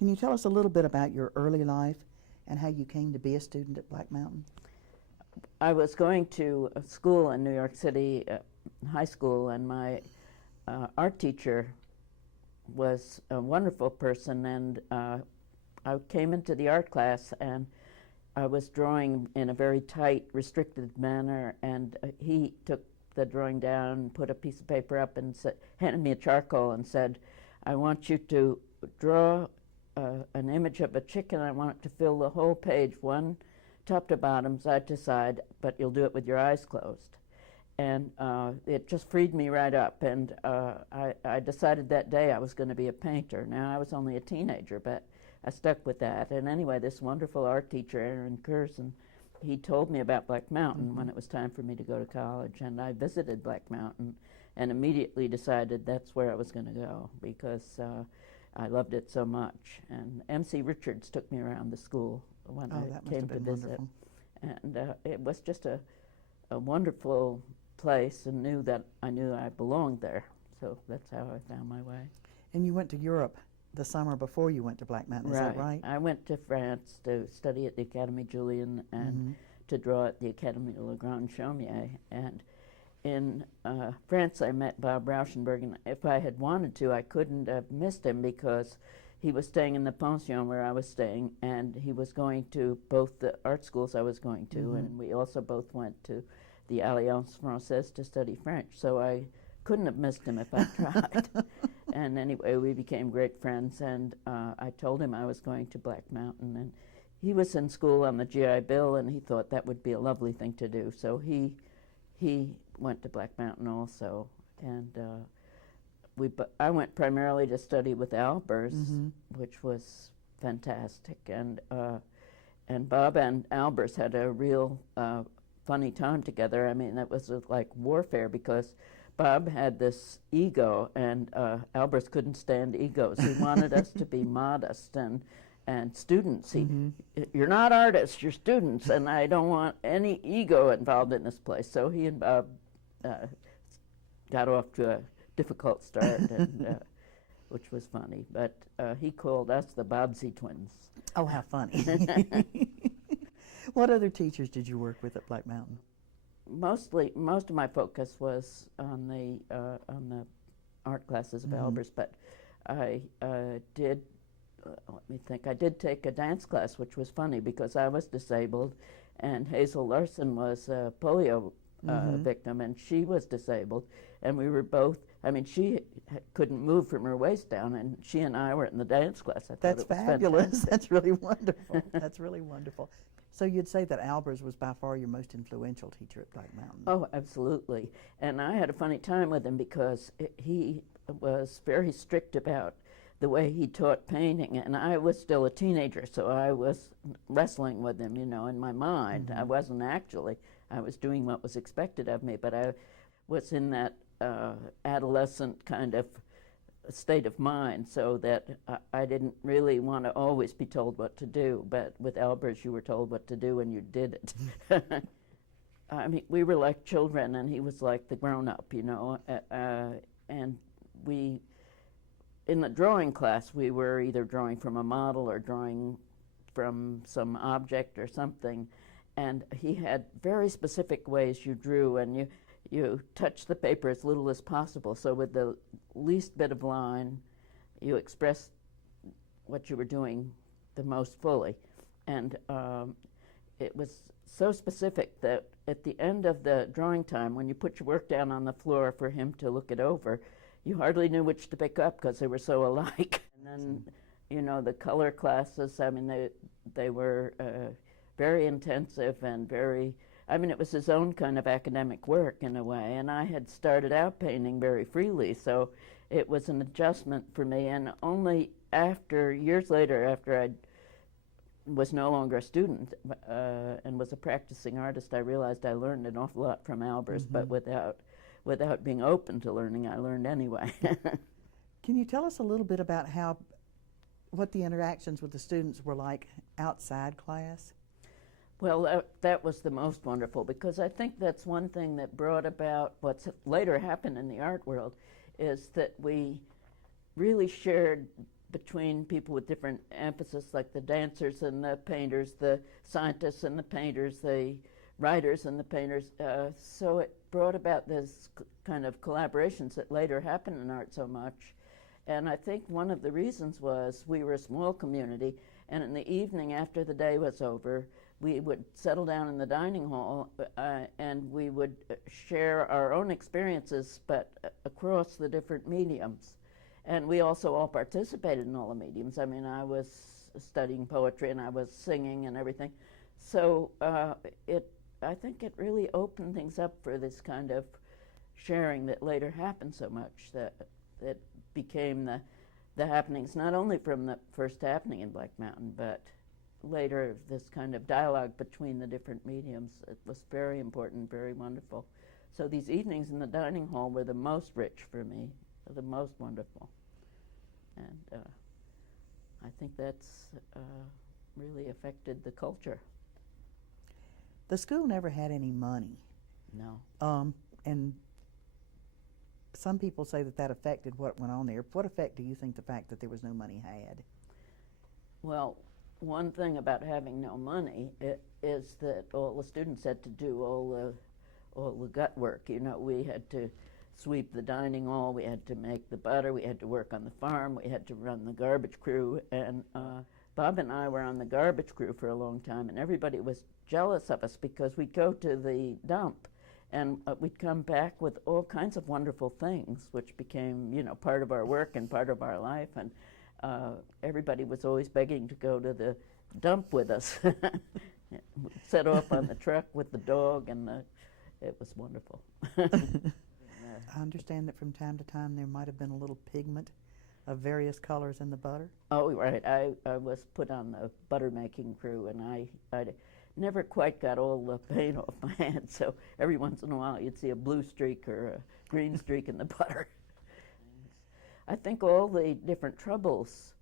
Can you tell us a little bit about your early life and how you came to be a student at Black Mountain? I was going to school in New York City, high school, and my art teacher was a wonderful person, and I came into the art class and I was drawing in a very tight, restricted manner, and he took the drawing down, put a piece of paper up, and handed me a charcoal and said, I want you to draw an image of a chicken. I want it to fill the whole page, one top to bottom, side to side, but you'll do it with your eyes closed. And it just freed me right up, and I decided that day I was going to be a painter. Now, I was only a teenager, but I stuck with that. And anyway, this wonderful art teacher, Aaron Curzon, he told me about Black Mountain when it was time for me to go to college, and I visited Black Mountain and immediately decided that's where I was going to go because I loved it so much. And M.C. Richards took me around the school when I came to visit. Wonderful. And it was just a wonderful place, and I knew I belonged there. So that's how I found my way. And you went to Europe the summer before you went to Black Mountain, is that right? I went to France to study at the Académie Julian and to draw at the Académie Le Grand Chaumier. And in France, I met Bob Rauschenberg, and if I had wanted to, I couldn't have missed him because he was staying in the pension where I was staying, and he was going to both the art schools I was going to, and we also both went to the Alliance Française to study French. So I couldn't have missed him if I tried. And anyway, we became great friends, and I told him I was going to Black Mountain, and he was in school on the GI Bill, and he thought that would be a lovely thing to do. So he went to Black Mountain also, and I went primarily to study with Albers, which was fantastic, and Bob and Albers had a real funny time together. I mean, it was like warfare because Bob had this ego, and Albers couldn't stand egos. He wanted us to be modest and students. You're not artists, you're students, and I don't want any ego involved in this place. So he and Bob got off to a difficult start, and which was funny. But he called us the Bobbsey twins. Oh, how funny. What other teachers did you work with at Black Mountain? Most of my focus was on the art classes of Albers, but I did, let me think, I did take a dance class, which was funny because I was disabled, and Hazel Larson was a polio victim, and she was disabled, and we were both, I mean, she couldn't move from her waist down, and she and I were in the dance class. I thought That's it was fabulous. fantastic. That's really wonderful. That's really wonderful. So you'd say that Albers was by far your most influential teacher at Black Mountain? Oh, absolutely. And I had a funny time with him because he was very strict about the way he taught painting, and I was still a teenager, so I was wrestling with him, you know, in my mind. I wasn't actually. I was doing what was expected of me, but I was in that adolescent kind of state of mind, so that I didn't really want to always be told what to do, but with Albers you were told what to do and you did it. I mean, we were like children and he was like the grown-up, you know, and we, in the drawing class, we were either drawing from a model or drawing from some object or something, and he had very specific ways you drew, and you touch the paper as little as possible, so with the least bit of line, you express what you were doing the most fully. And it was so specific that at the end of the drawing time, when you put your work down on the floor for him to look it over, you hardly knew which to pick up because they were so alike. And then, you know, the color classes, I mean, they were very intensive and very, I mean, it was his own kind of academic work in a way, and I had started out painting very freely, so it was an adjustment for me, and only after, years later, after I was no longer a student and was a practicing artist, I realized I learned an awful lot from Albers, but without being open to learning, I learned anyway. Can you tell us a little bit about what the interactions with the students were like outside class? Well, that was the most wonderful, because I think that's one thing that brought about what's later happened in the art world, is that we really shared between people with different emphasis, like the dancers and the painters, the scientists and the painters, the writers and the painters. So it brought about this kind of collaborations that later happened in art so much. And I think one of the reasons was we were a small community, and in the evening after the day was over, we would settle down in the dining hall and we would share our own experiences, but across the different mediums. And we also all participated in all the mediums. I mean, I was studying poetry and I was singing and everything. So I think it really opened things up for this kind of sharing that later happened so much, that became the happenings, not only from the first happening in Black Mountain, but later this kind of dialogue between the different mediums. It was very important, very wonderful. So these evenings in the dining hall were the most rich for me, the most wonderful. And I think that's really affected the culture. The school never had any money. No. And some people say that affected what went on there. What effect do you think the fact that there was no money had? Well, one thing about having no money is that all the students had to do all the gut work. You know, we had to sweep the dining hall, we had to make the butter, we had to work on the farm, we had to run the garbage crew, and Bob and I were on the garbage crew for a long time, and everybody was jealous of us because we'd go to the dump and we'd come back with all kinds of wonderful things, which became, you know, part of our work and part of our life, and everybody was always begging to go to the dump with us. Set off on the truck with the dog, and it was wonderful. I understand that from time to time there might have been a little pigment of various colors in the butter. Oh, right. I was put on the butter making crew, and I never quite got all the paint off my hands, so every once in a while you'd see a blue streak or a green streak in the butter. I think all the different troubles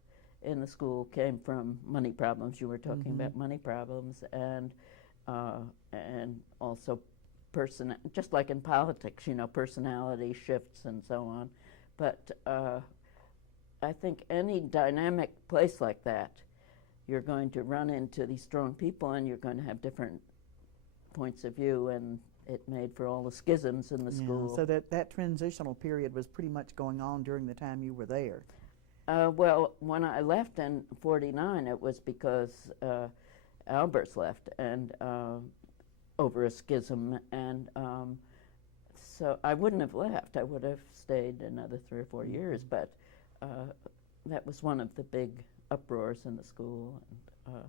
in the school came from money problems. You were talking about money problems, and also just like in politics, you know, personality shifts and so on. But I think any dynamic place like that, you're going to run into these strong people, and you're going to have different points of view, and it made for all the schisms in the school. So that transitional period was pretty much going on during the time you were there. Well, when I left in '49, it was because Albers left, and over a schism, and so I wouldn't have left. I would have stayed another 3 or 4 years, but that was one of the big uproars in the school, and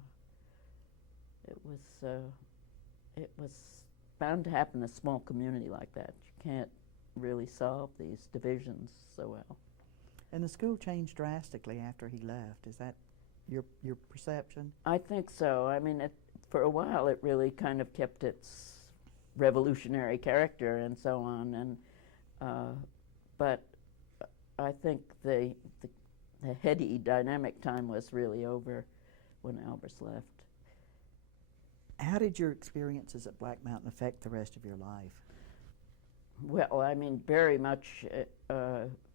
it was bound to happen in a small community like that. You can't really solve these divisions so well. And the school changed drastically after he left. Is that your perception? I think so. I mean, for a while it really kind of kept its revolutionary character and so on, and but I think the heady, dynamic time was really over when Albers left. How did your experiences at Black Mountain affect the rest of your life? Well, I mean, very much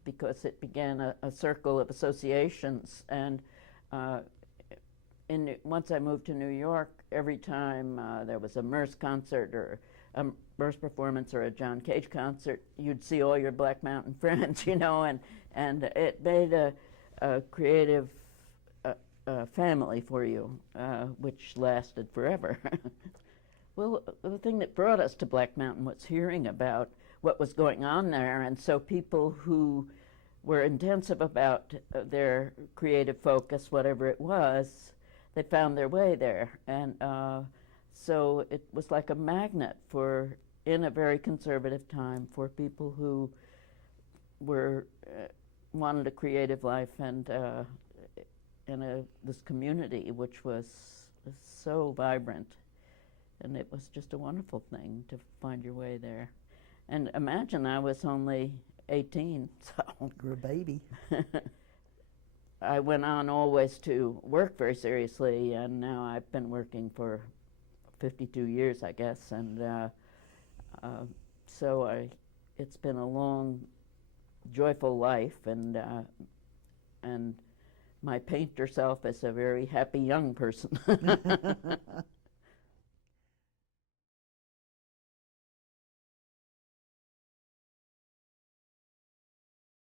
because it began a circle of associations, and once I moved to New York, every time there was a Merce concert or a Merce performance or a John Cage concert, you'd see all your Black Mountain friends, you know, and it made a creative family for you, which lasted forever. Well, the thing that brought us to Black Mountain was hearing about what was going on there, and so people who were intensive about their creative focus, whatever it was, they found their way there, and so it was like a magnet for, in a very conservative time, for people who were wanted a creative life, and this community which was so vibrant, and it was just a wonderful thing to find your way there. And imagine, I was only 18, so You were a baby. I went on always to work very seriously, and now I've been working for 52 years, I guess, and so it's been a long, joyful life, and my painter self as a very happy young person.